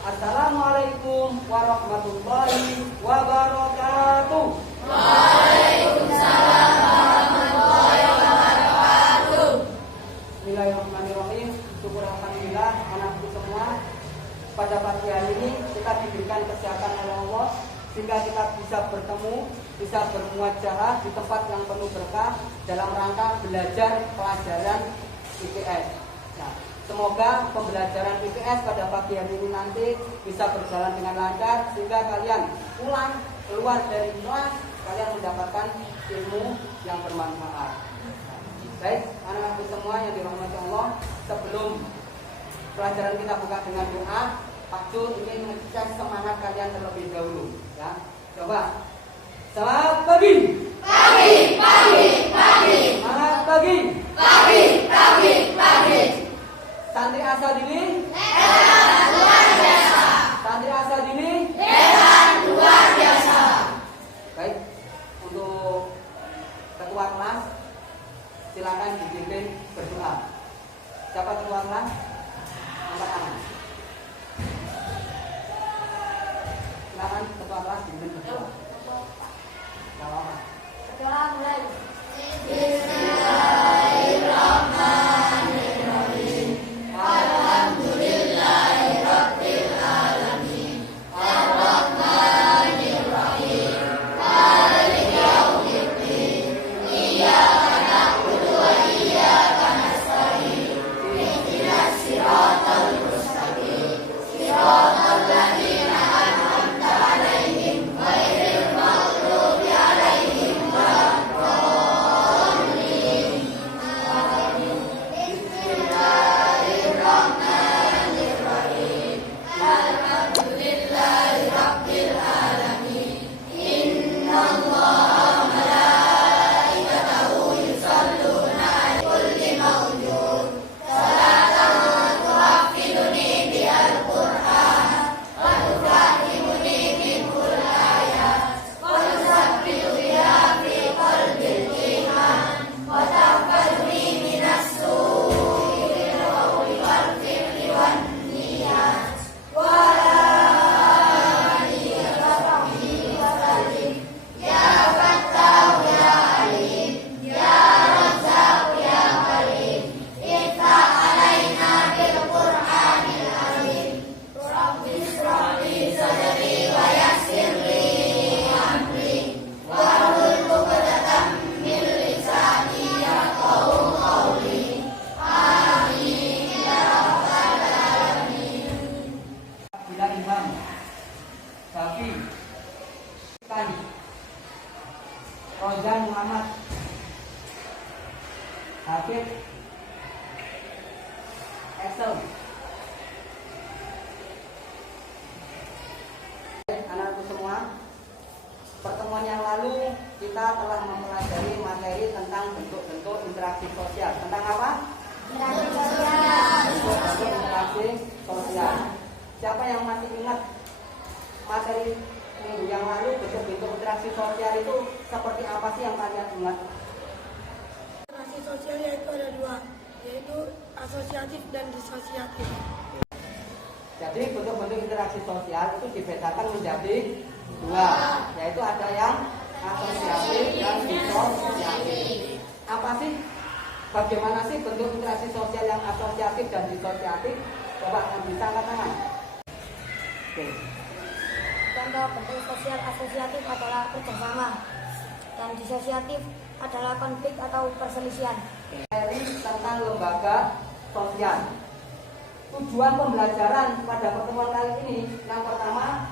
Assalamualaikum warahmatullahi wabarakatuh. Waalaikumsalam warahmatullahi wabarakatuh. Bismillahirrahmanirrahim. Syukur alhamdulillah anakku semua, pada pagi hari ini kita diberikan kesehatan oleh Allah sehingga kita bisa bertemu, bisa bermuajahah di tempat yang penuh berkah dalam rangka belajar pelajaran IPS. Nah, semoga pembelajaran IPS pada pagi hari ini nanti bisa berjalan dengan lancar sehingga kalian pulang keluar dari kelas kalian mendapatkan ilmu yang bermanfaat. Baik, anak-anakku semua yang dirahmati Allah, sebelum pelajaran kita buka dengan doa, Pak Jul ingin mengecek semangat kalian terlebih dahulu, ya. Coba. Selamat pagi. Pagi, pagi, pagi. Selamat pagi. Pagi, pagi, pagi. Santri Asadili. Hebat luar biasa. Santri Asadili. Hebat luar biasa. Baik, untuk ketua kelas silakan dipimpin berdoa. Siapa ketua kelas? Angkat tangan. Silakan ketua kelas dipimpin berdoa. Gak apa-apa. Berdoa mulai. Rozan Muhammad Habib Excel. Anak-anakku semua, pertemuan yang lalu kita telah mempelajari materi tentang bentuk-bentuk interaksi sosial. Tentang apa? Interaksi sosial. Bentuk-bentuk interaksi sosial. Siapa yang masih ingat materi minggu yang lalu bentuk-bentuk interaksi sosial itu seperti apa sih yang kalian ingat? Interaksi sosial yaitu ada dua, yaitu asosiatif dan disosiatif. Jadi bentuk-bentuk interaksi sosial itu dibedakan menjadi dua, yaitu ada yang asosiatif dan disosiatif. Apa sih? Bagaimana sih bentuk interaksi sosial yang asosiatif dan disosiatif? Coba yang bisa angkat tangan. Oke. Contoh bentuk sosial asosiatif adalah kerjasama dan disosiatif adalah konflik atau perselisihan. Materi tentang lembaga sosial. Tujuan pembelajaran pada pertemuan kali ini yang pertama,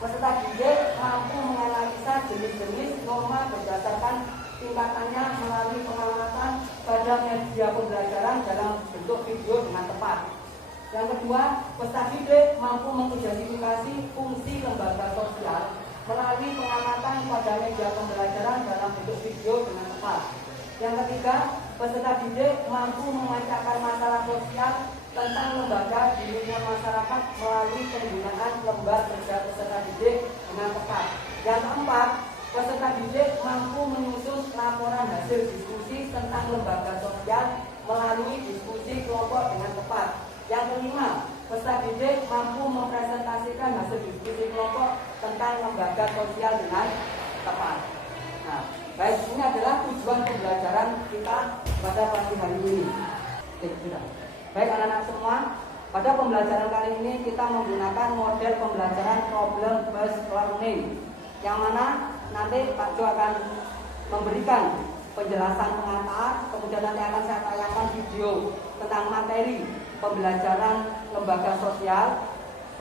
peserta didik mampu menganalisa jenis-jenis norma berdasarkan tingkatannya melalui pengamatan pada media pembelajaran dalam bentuk video dengan tepat. Yang kedua, peserta didik mampu mengidentifikasi fungsi lembaga sosial melalui pengamatan pada media pembelajaran dalam bentuk video dengan tepat. Yang ketiga, peserta didik mampu memecahkan masalah sosial tentang lembaga di lingkungan masyarakat melalui penggunaan lembar kerja peserta didik dengan tepat. Yang keempat, peserta didik mampu menyusun laporan hasil diskusi tentang lembaga sosial melalui diskusi kelompok dengan tepat. Yang kelima, peserta didik mampu mempresentasikan hasil diskusi kelompok tentang lembaga sosial dengan tepat. Nah, baik, ini adalah tujuan pembelajaran kita pada pagi hari ini. Sudah. Baik anak-anak semua, pada pembelajaran kali ini kita menggunakan model pembelajaran problem based learning, yang mana nanti Pak Jo akan memberikan penjelasan pengantar, kemudian nanti akan saya tayangkan video tentang materi pembelajaran lembaga sosial.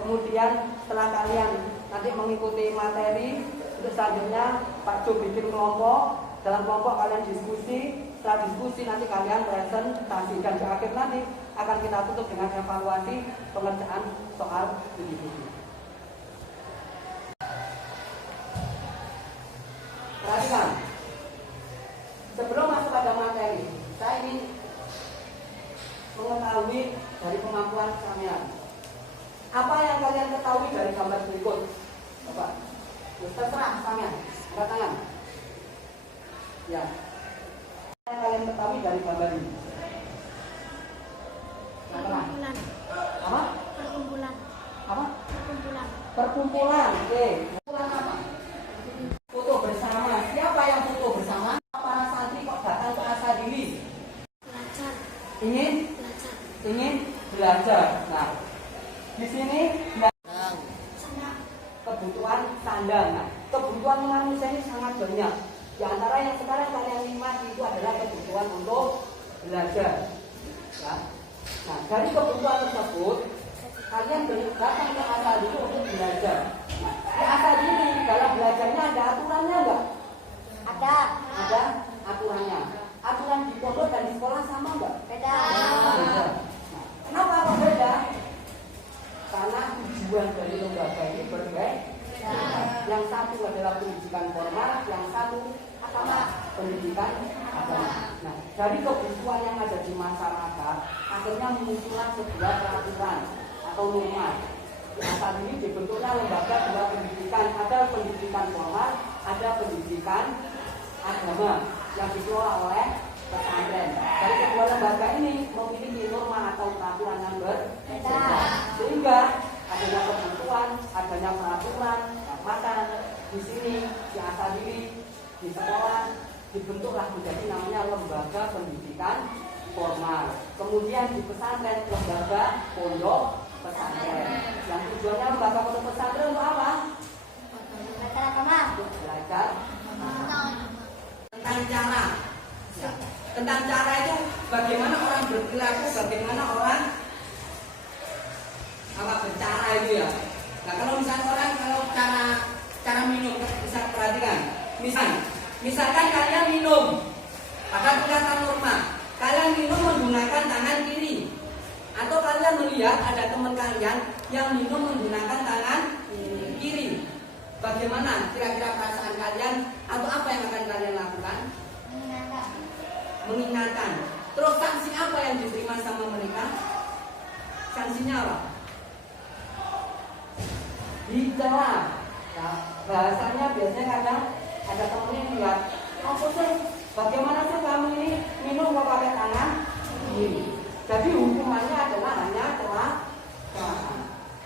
Kemudian setelah kalian nanti mengikuti materi, untuk selanjutnya Pak Jo bikin kelompok, dalam kelompok kalian diskusi, setelah diskusi nanti kalian presentasi, dan di akhir nanti akan kita tutup dengan evaluasi pengerjaan soal diskusi. Perhatikan, sebelum masuk pada materi, saya ingin mengetahui dari kemampuan kalian. Apa yang kalian ketahui dari gambar berikut? Coba, terserah kalian, angkat tangan. Ya, apa yang kalian ketahui dari gambar ini? Perkumpulan. Apa? Perkumpulan. Apa? Perkumpulan. Perkumpulan. Oke. Perkumpulan apa? Foto bersama. Siapa yang foto bersama? Para santri kok datang ke Asadili? Belajar. Ingin belajar. Nah, di sini Senang. kebutuhan sandang. Nah, kebutuhan manusia ini sangat banyak. Di antara yang sekarang kalian nikmati itu adalah kebutuhan untuk belajar. Ya. Nah, dari kebutuhan tersebut, kalian datang ke Asadili untuk belajar. Nah, di Asadili dalam belajarnya ada aturannya enggak? Ada. Ada aturannya. Aturan di pondok dan di sekolah sama enggak? Beda. Beda. Nah, kenapa kok beda? Karena tujuan dari lembaga ini berbeda. Yang satu adalah pendidikan formal, yang satu agama, pendidikan agama. Nah, dari kebutuhan yang ada di masyarakat, akhirnya muncullah sebuah peraturan atau norma. Saat ini dibentuknya lembaga dua pendidikan, ada pendidikan formal, ada pendidikan agama yang dikelola oleh pesantren. Dari kedua lembaga ini memiliki norma atau peraturan yang berbeda, sehingga adanya kebutuhan, adanya peraturan, maka di sini di Asadili, di sekolah dibentuklah menjadi namanya lembaga pendidikan formal. Kemudian di pesantren lembaga pondok pesantren. Yang tujuannya lembaga pondok pesantren untuk apa? Belajar agama. Belajar tentang cara. Ya. Tentang cara itu bagaimana orang berperilaku, bagaimana orang bercara itu ya. Nah, kalau misalnya orang cara minum, bisa perhatikan. Misalkan kalian minum, pada kelihatan norma, kalian minum menggunakan tangan kiri, atau kalian melihat ada teman kalian yang minum menggunakan tangan kiri. Bagaimana kira-kira perasaan kalian, atau apa yang akan kalian lakukan? Mengingatkan. Terus sanksi apa yang diterima sama mereka? Sanksinya apa? Dicela. Nah, bahasanya biasanya kadang ada temennya lihat, bagaimana sih kamu ini minum kok pakai tangan kiri? Jadi hukumannya adalah hanya celah.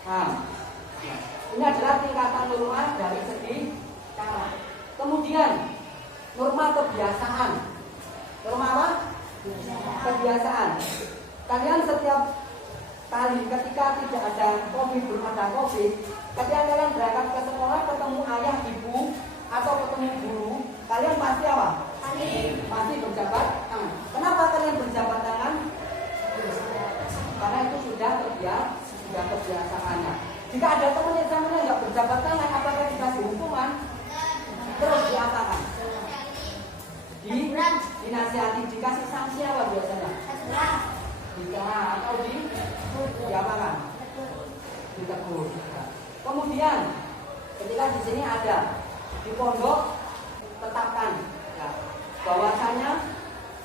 Nah, ini adalah tingkatan norma dari segi cara. Kemudian norma kebiasaan. Norma apa? Kebiasaan. Kalian setiap kali ketika tidak ada COVID, belum ada COVID, ketika kalian berangkat ke sekolah ketemu ayah, ibu, atau ketemu guru, kalian pasti apa? Pasti berjabat tangan. Kenapa kalian berjabat tangan? Karena itu sudah kebiasaannya. Jika ada teman yang sama nggak berjabat tangan, apakah dikasih hukuman? Terus diapakan? Dinasihati, dikasih sanksi apa biasanya? Dicela atau diapakan? Ditegur. Kemudian ketika di sini ada di pondok tetapkan ya, bahwasanya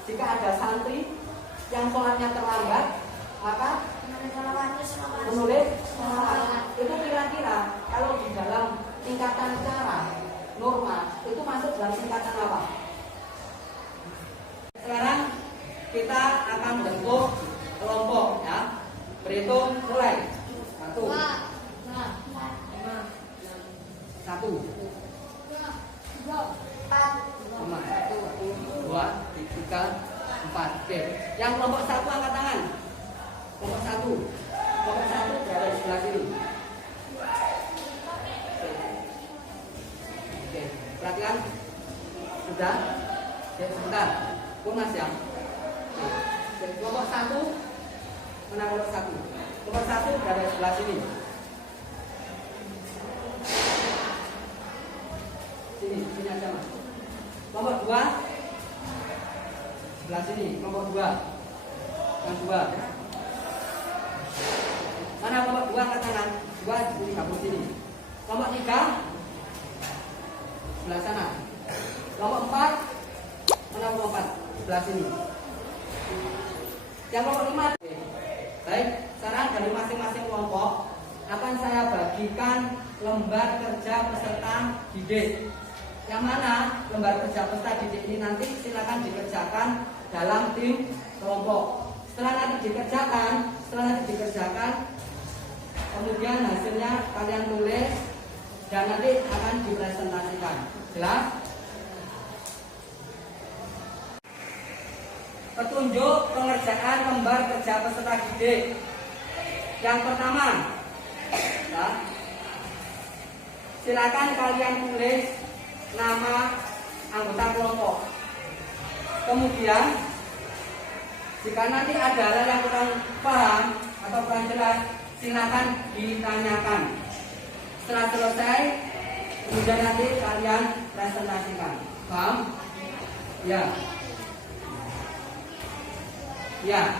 jika ada santri yang sholatnya terlambat, maka menulis sholawat. Itu kira-kira kalau di dalam tingkatan cara norma itu masuk dalam tingkatan apa? Sekarang kita akan bentuk kelompok ya. Berhitung mulai. Sudah? Oke, sebentar. Mas ya. Oke, kelompok 1. Mana kelompok 1? Kelompok 1 berada di sebelah sini. Sini aja Mas. Kelompok 2 sebelah sini. Kelompok 2. Yang 2. Mana kelompok 2 angkat tangan? 2 di gabung sini. Kelompok 3 sebelah sana. Kelompok 4 mana kelompok 4? Sebelah sini. Yang kelompok 5. Baik, sekarang dari masing-masing kelompok akan saya bagikan lembar kerja peserta didik. Yang mana lembar kerja peserta didik ini nanti silakan dikerjakan dalam tim kelompok. Setelah nanti dikerjakan, kemudian hasilnya kalian tulis dan nanti akan dipresentasikan. Jelas? Petunjuk pengerjaan lembar kerja peserta didik. Yang pertama, ya, silakan kalian tulis nama anggota kelompok. Kemudian, jika nanti ada hal yang kurang paham atau kurang jelas, silakan ditanyakan. Setelah selesai, kemudian nanti kalian presentasikan. Paham? Ya. Ya.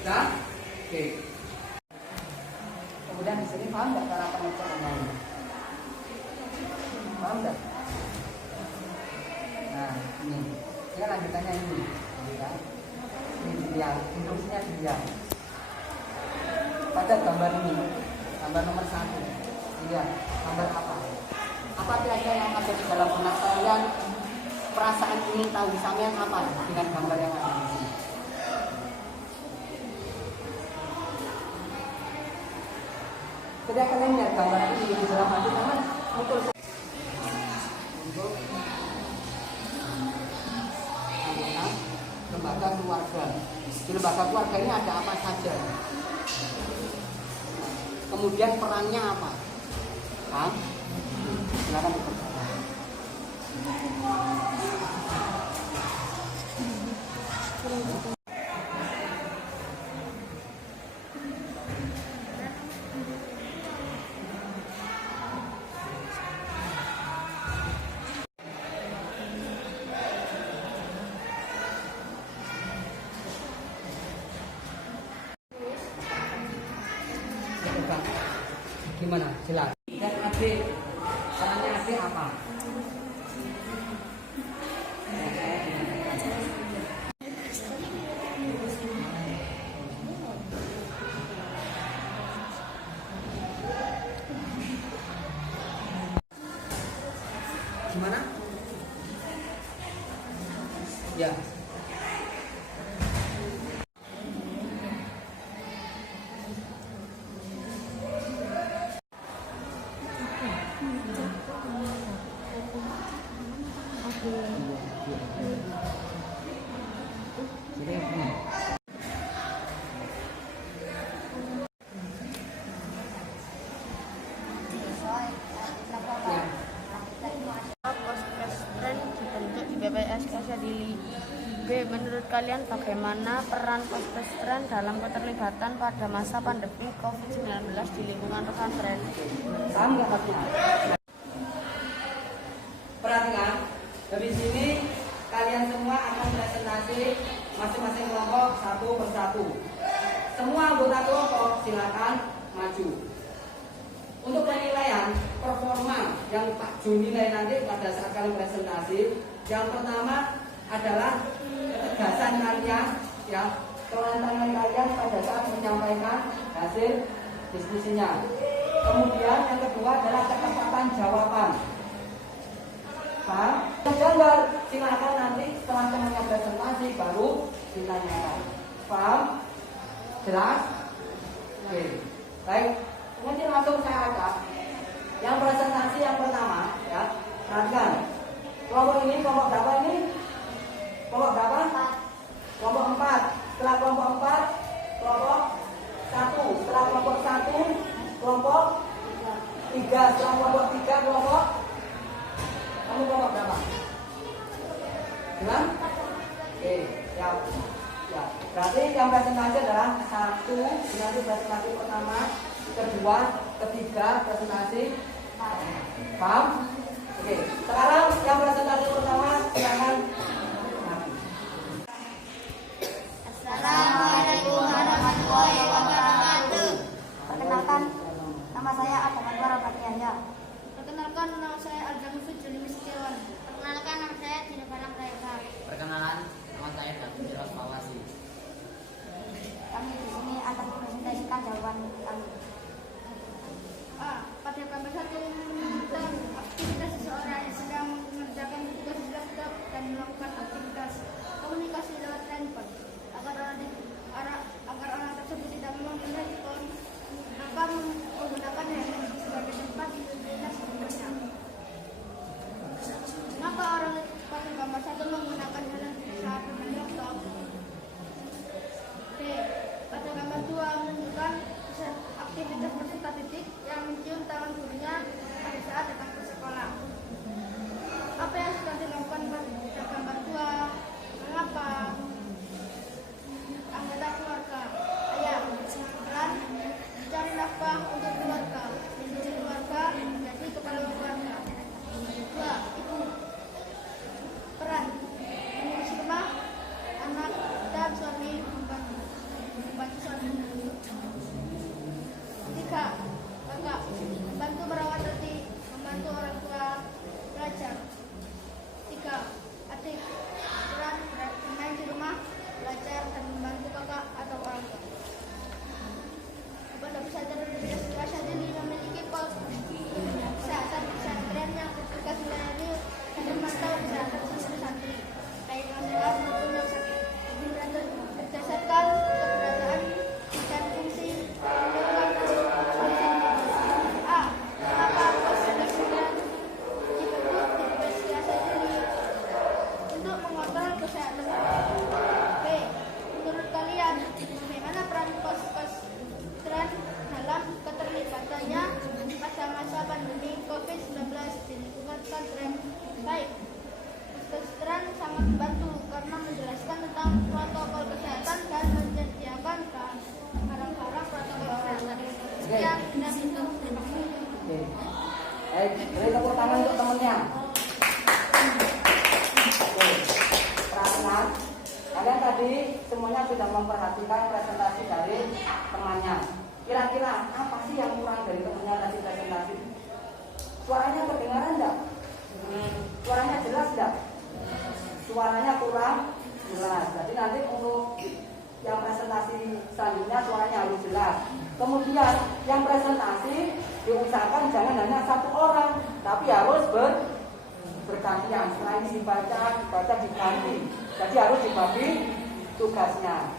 Sudah? Oke. Kemudian di sini paham nggak cara pengerjaan lembarnya? Paham nggak? Nah, ini. Ini lanjutannya ini. Ya. Ini dilihat. Instruksinya dilihat. Pada gambar ini, gambar nomor 1. Lihat, gambar apa? Apa kira-kira yang ada di dalam benak kalian? Perasaan ingin tahu sampean apa dengan gambar yang ada di sini? Ketika kalian lihat gambar ini di dalam hati teman, muncul untuk lembaga keluarga. Di lembaga keluarga ini ada apa saja? Kemudian perannya apa? Paham? Silakan dikerjakan. Gimana? Jelas. Dan adik, perannya adik apa? Gimana? Ya. B. Menurut kalian bagaimana peran pesantren dalam keterlibatan pada masa pandemi COVID-19 di lingkungan pesantren? Paham nggak maksudnya? Perhatikan, dari sini kalian semua akan presentasi masing-masing kelompok satu persatu. Semua anggota kelompok silakan maju. Untuk penilaian performa yang Pak Jun nilai nanti pada saat kalian presentasi, yang pertama adalah ketegasan kalian, ya, kelancaran kalian pada saat menyampaikan hasil diskusinya. Kemudian yang kedua adalah ketepatan jawaban. Paham? Yang janggal silakan nanti setelah semuanya presentasi baru ditanyakan. Paham? Jelas? Oke. Baik. Kemudian langsung saya ajak yang presentasi yang pertama, ya. Perhatikan. Kelompok ini kelompok berapa ini? Kelompok berapa? 4. Kelompok 4. Setelah kelompok 4, kelompok 1. Setelah kelompok 1, kelompok 3. Setelah kelompok 3, kelompok Kamu kelompok berapa? 2? Oke, siap. Ya, berarti yang presentasi adalah 1, nanti presentasi pertama, kedua, ketiga, presentasi. Paham? Oke, sekarang yang presentasi pertama silakan. Assalamualaikum warahmatullahi wabarakatuh. Perkenalkan, nama saya Adam Anwar Abadiahya. Perkenalkan, nama saya Al-Jamufid Julimis Setiawan. Perkenalkan, nama saya Dina Balang Rayaka. Perkenalan, nama saya David Jeros Mawasi. Kami di sini akan mempresentasikan jawaban kami. Pada gambar 1 menunjukkan aktivitas seseorang yang sedang mengerjakan tugas di laptop dan melakukan aktivitas komunikasi lewat handphone. Agar orang tersebut tidak memakai handphone, maka menggunakan handphone sebagai tempat aktivitas berikutnya. Mengapa orang pada gambar 1 menggunakan handphone saat bermain laptop? B. Pada gambar 2 menunjukkan aktivitas peserta didik yang mencium tangan gurunya pada saat datang ke sekolah. Apa yang sedang dilakukan pada gambar 2? Mengapa? Anggota keluarga. Ayah, peran mencari nafkah untuk keluarga. Menjadi keluarga menjadi kepala keluarga. 2. Ibu, peran mengurus rumah, anak dan suami membantu suami. 3. Kakak, membantu merawat adik, membantu orang tua belajar. 3. Adik, peran bermain di rumah, belajar dan membantu kakak atau orang tua. Pada pesantren Universitas Al-Azhar memiliki pos kesehatan pesantren yang bertugas melayani dan memantau kesehatan seluruh santri, baik yang sehat maupun yang sakit. Berdasarkan keberadaan dan fungsi A. Mengapa pos kesehatan dibentuk di Universitas Al-Azhar? Untuk mengontrol kesehatan. B. Menurut kalian, bagaimana peran pos-pesantren dalam keterlibatannya pada masa pandemi COVID-19 di lingkungan pesantren? Baik, pesantren sangat membantu karena menjelaskan tentang protokol kesehatan dan menyediakan barang-barang protokol kesehatan. Sekian dan itu. Oke. Baik, beri tepuk tangan untuk temannya. Oke. Perhatikan, kalian tadi semuanya sudah memperhatikan presentasi dari temannya. Kira-kira apa sih yang kurang dari temannya tadi presentasi? Suaranya kedengaran enggak? Suaranya jelas enggak? Suaranya kurang jelas. Jadi nanti untuk yang presentasi selanjutnya suaranya harus jelas. Kemudian yang presentasi diusahakan jangan hanya satu orang, tapi harus bergantian. Setelah ini dibaca diganti. Jadi harus dibagi tugasnya.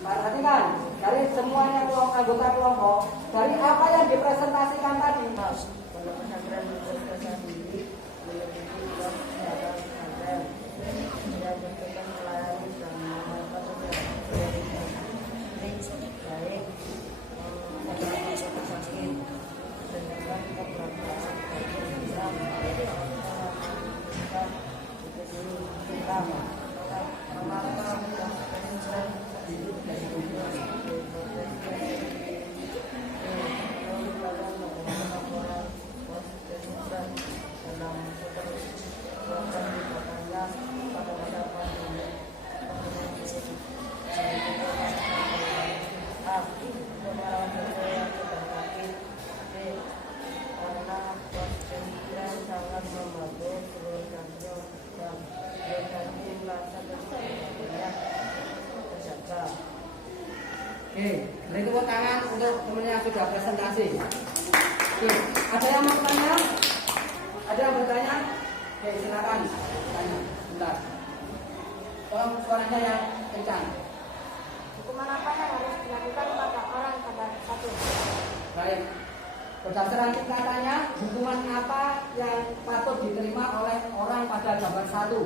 Perhatikan, dari semuanya anggota kelompok, dari apa yang dipresentasikan tadi. Pondok pesantren Universitas Al-Azhar memiliki pos kesehatan pesantren yang bertugas melayani dan memantau kesehatan baik orang sakit dengan keberangkatan bisa utama mengapa pesantren hidup dari Oke, beri tepuk tangan untuk temannya yang sudah presentasi. Oke, ada yang mau bertanya? Ada yang bertanya? Oke, silakan tanya. Bentar. Tolong suaranya yang kencang. Hukuman apa yang harus dilakukan pada orang pada 1? Baik. Berdasarkan katanya, hukuman apa yang patut diterima oleh orang pada gambar 1?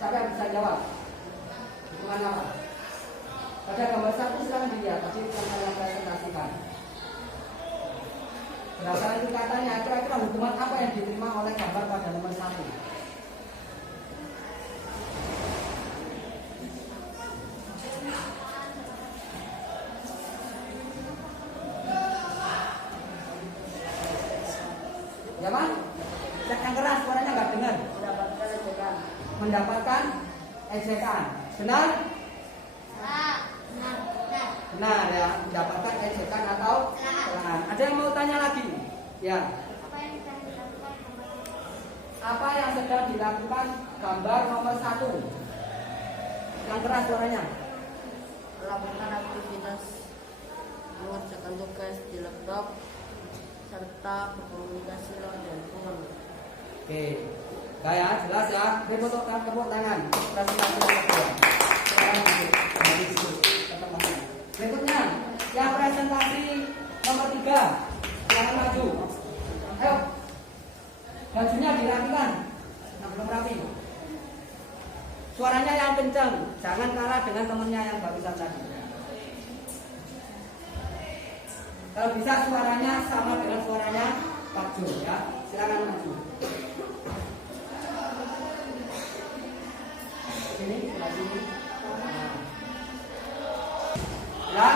Siapa yang bisa jawab? Hukuman apa? Pada gambar 1 silahkan dilihat, tadi yang saya presentasikan. Berdasarkan katanya, kira-kira hukuman apa yang diterima oleh gambar pada nomor 1? Ya Pak? Yang keras suaranya nggak dengar. Mendapatkan ejekan. Mendapatkan ejekan. Benar? Benar ya, mendapatkan ejekan atau celaan. Ada yang mau tanya lagi? Ya. Apa yang sedang dilakukan gambar nomor 1? Yang keras suaranya. Melakukan aktivitas mengerjakan tugas di laptop serta berkomunikasi lewat handphone. Oke. Ya, jelas ya. Tepuk tangan. Presentasi nomor 2. Berikutnya, yang presentasi nomor 3. Silakan maju. Ayo. Bajunya dirapikan. Nah, belum rapi. Suaranya yang kencang, jangan kalah dengan temennya yang barusan tadi. Kalau bisa suaranya sama dengan suaranya Pak Jo ya. Silakan maju. Sini, sebelah sini. Ya.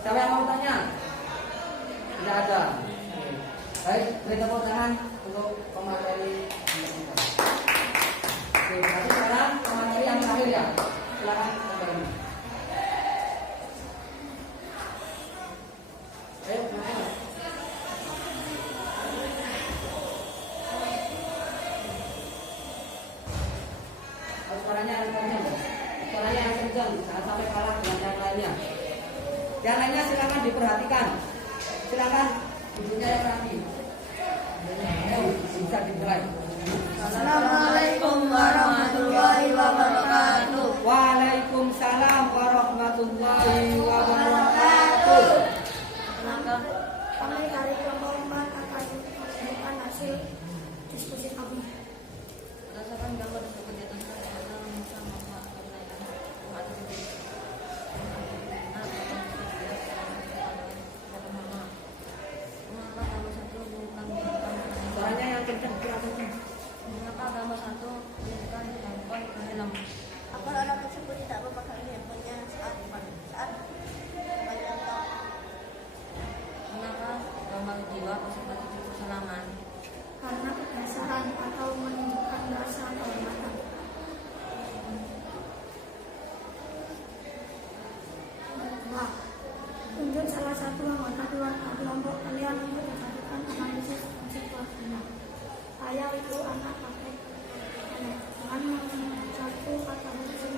Siapa yang mau tanya? Tidak ada. Baik, beri tepuk tangan untuk pemateri. Oke, berarti sekarang pemateri yang terakhir ya. Silakan kembali. Ayo, suaranya yang kencang, suaranya yang kencang, jangan sampai kalah dengan yang lainnya. Yang lainnya silakan diperhatikan. Silakan duduknya yang rapi. Bisa dimulai. Assalamualaikum warahmatullahi wabarakatuh. Waalaikumsalam warahmatullahi wabarakatuh. Kami dari kelompok 4 akan menunjukkan hasil diskusi kami. Berdasarkan gambar tersebut di atas adalah bisa Suaranya yang kencang. mengapa gambar 1 bukan handphone ke helm? Apa orang tersebut tidak memegang handphonenya saat laptop? Mengapa gambar 2 peserta tujuh bersalaman? Karena kebiasaan atau menunjukkan rasa kehormatan. Kedua, tunjuk salah satu anggota kelompok kalian untuk dijadikan analisis situasinya. Saya itu anak kakek dengan satu kata fungsi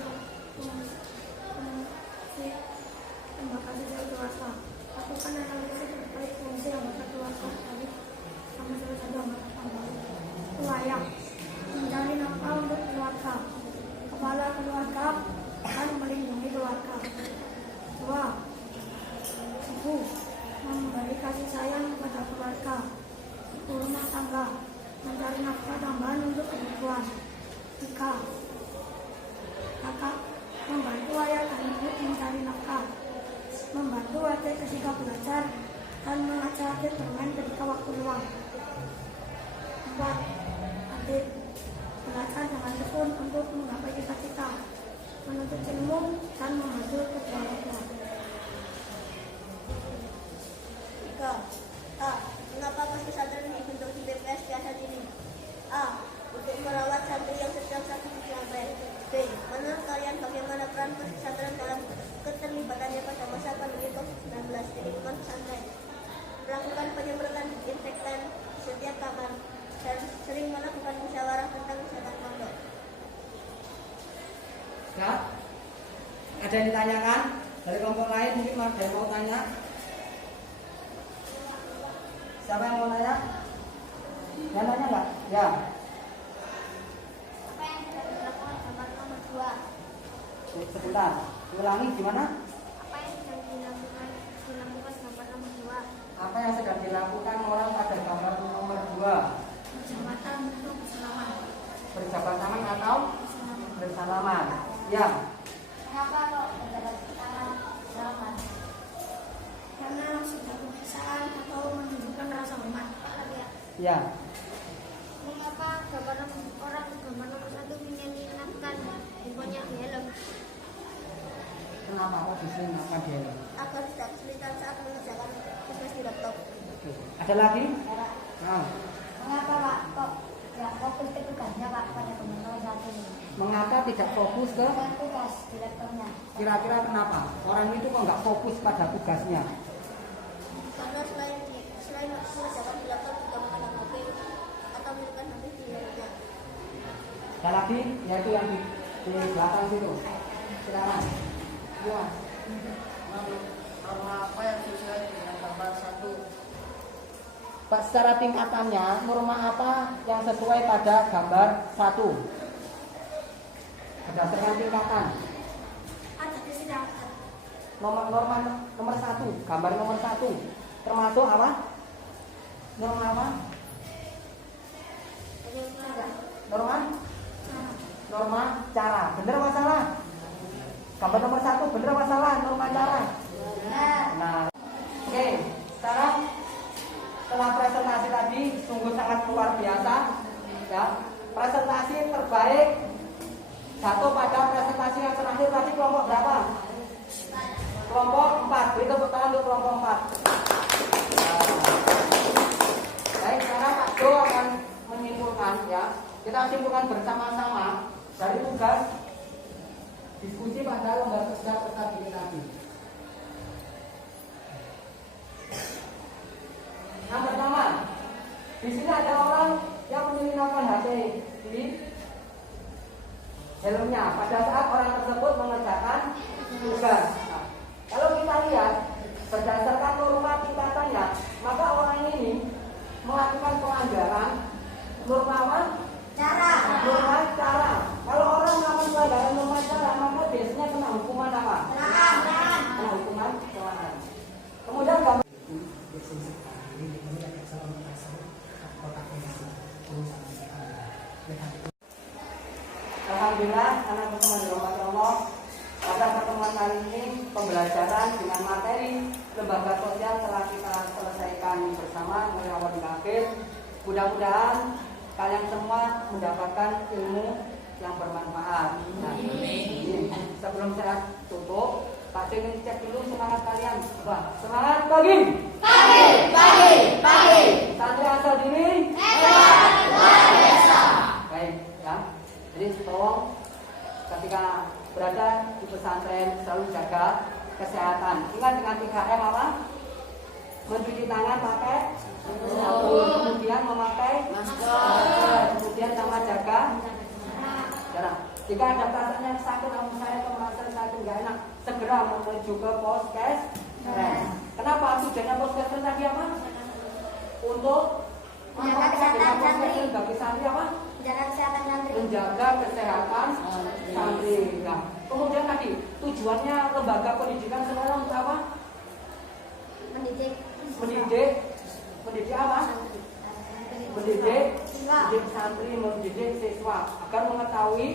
lembaga sosial dewasa. Lakukan analisis terkait fungsi anggota keluarga dari sama salah satu anggota tambahan. Layak mencari nafkah untuk keluarga, kepala keluarga dan melindungi keluarga. Dua, ibu memberi kasih sayang kepada keluarga. Ibu rumah tangga mencari nafkah tambahan untuk kebutuhan. Tiga, kakak membantu ayah dan ibu mencari nafkah, membantu adik ketika belajar dan mengajak adik bermain ketika waktu luang. 4. Adik belajar dengan tekun untuk menggapai cita-cita, menuntut ilmu dan membantu kedua orang tua. 3. A. Mengapa pesantren dibentuk di BPS biasa ini? A. Untuk merawat santri yang sedang sakit di pesantren. B. Menurut kalian bagaimana peran pesantren dalam keterlibatannya pada masa pandemi COVID-19 di lingkungan pesantren? Melakukan penyemprotan disinfektan di setiap kamar dan sering melakukan musyawarah tentang kesehatan pondok. Ya. Ada yang ditanyakan dari kelompok lain, mungkin ada yang mau tanya. Siapa yang mau tanya? Yang tanya nggak? Ya. Apa yang sudah dilakukan gambar nomor 2? Sebentar. Ulangi gimana? Apa yang sedang dilakukan gambar nomor 2? Apa yang sedang dilakukan orang pada gambar nomor 2? Jabatan untuk bersalaman. Berjabat tangan atau bersalaman. Ya. Kenapa kok berjabat tangan bersalaman? Karena sudah kebiasaan atau menunjukkan rasa hormat. Ya. Mengapa gambar nomor 1 menyenangkan handphonenya di helm? Kenapa kok disenangkan dia? Agar tidak kesulitan saat mengerjakan tugas di laptop. Oke. Ada lagi? Mengapa Pak kok nggak fokus ke tugasnya Pak pada teman-teman satu ini? Mengapa tidak fokus ke? Bukan tugas direkturnya. Kira-kira kenapa? Orang itu kok nggak fokus pada tugasnya? Karena selain mengerjakan di laptop juga mengenal HP atau menekan HP di layarnya. Ada lagi, yaitu yang di belakang situ. Silakan. Ya. Norma apa yang sesuai dengan gambar 1? Pak, secara tingkatannya, norma apa yang sesuai pada gambar 1? Berdasarkan tingkatan. Ada di sini Nomor 1, gambar nomor 1. Termasuk apa? Norma apa? Norma cara. Bener apa salah? Gambar nomor 1 bener apa salah? Norma cara. Nah, oke. Sekarang setelah presentasi tadi sungguh sangat luar biasa, ya. Presentasi terbaik jatuh pada presentasi yang terakhir tadi kelompok berapa? Kelompok 4. Beri tepuk tangan untuk kelompok 4. Nah, baik, sekarang Pak Jo akan menyimpulkan, ya. Kita simpulkan bersama-sama dari tugas diskusi pada lembaga kerja peserta didik tadi. Yang pertama, di sini ada orang yang menyalakan HP di helmnya pada saat orang tersebut mengerjakan tugas. Nah, kalau kita lihat berdasarkan norma tingkatannya, maka orang ini melakukan pelanggaran norma cara. Norma cara. Kalau orang melakukan pelanggaran norma cara, maka biasanya kena hukuman apa? Kena hukuman celaan. Kemudian gambar Alhamdulillah, anak pertemuan dirahmati Allah. Pada pertemuan kali ini pembelajaran dengan materi lembaga sosial telah kita selesaikan bersama mulai awal hingga akhir. Mudah-mudahan kalian semua mendapatkan ilmu yang bermanfaat. Nah, sebelum saya tutup, Pak Jo ingin cek dulu semangat kalian. Wah, semangat pagi. Pagi. Santri asal diri. Luar biasa. Baik, ya. Jadi tolong ketika berada di pesantren selalu jaga kesehatan. Ingat dengan 3M apa? Mencuci tangan pakai sabun, kemudian memakai masker, kemudian sama jaga jarak. Jika ada perasaan yang sakit, namun saya merasa sakit nggak enak, segera menuju ke poskes. Kenapa tujuannya poskes tadi apa? Untuk Menjaga kesehatan santri. Bagi santri apa? Menjaga kesehatan santri. Menjaga kesehatan santri. Nah, kemudian tadi tujuannya lembaga pendidikan sekarang untuk apa? Mendidik apa? Mendidik santri, mendidik siswa agar mengetahui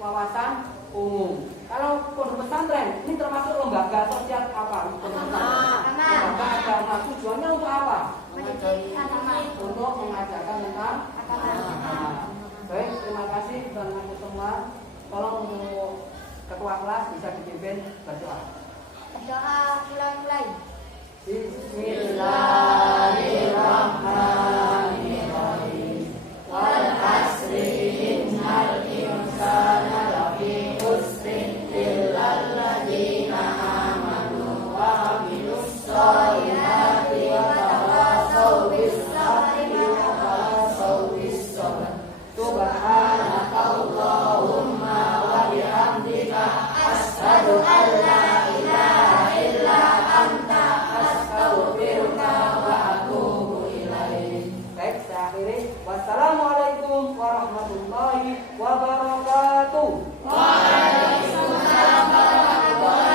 wawasan umum. Kalau pondok pesantren ini termasuk lembaga sosial apa? Lembaga agama. Tujuannya untuk apa? Mendidik agama. Untuk mengajarkan tentang Agama. Baik, terima kasih teman-teman semua. Tolong ketua kelas bisa dipimpin berdoa. Berdoa.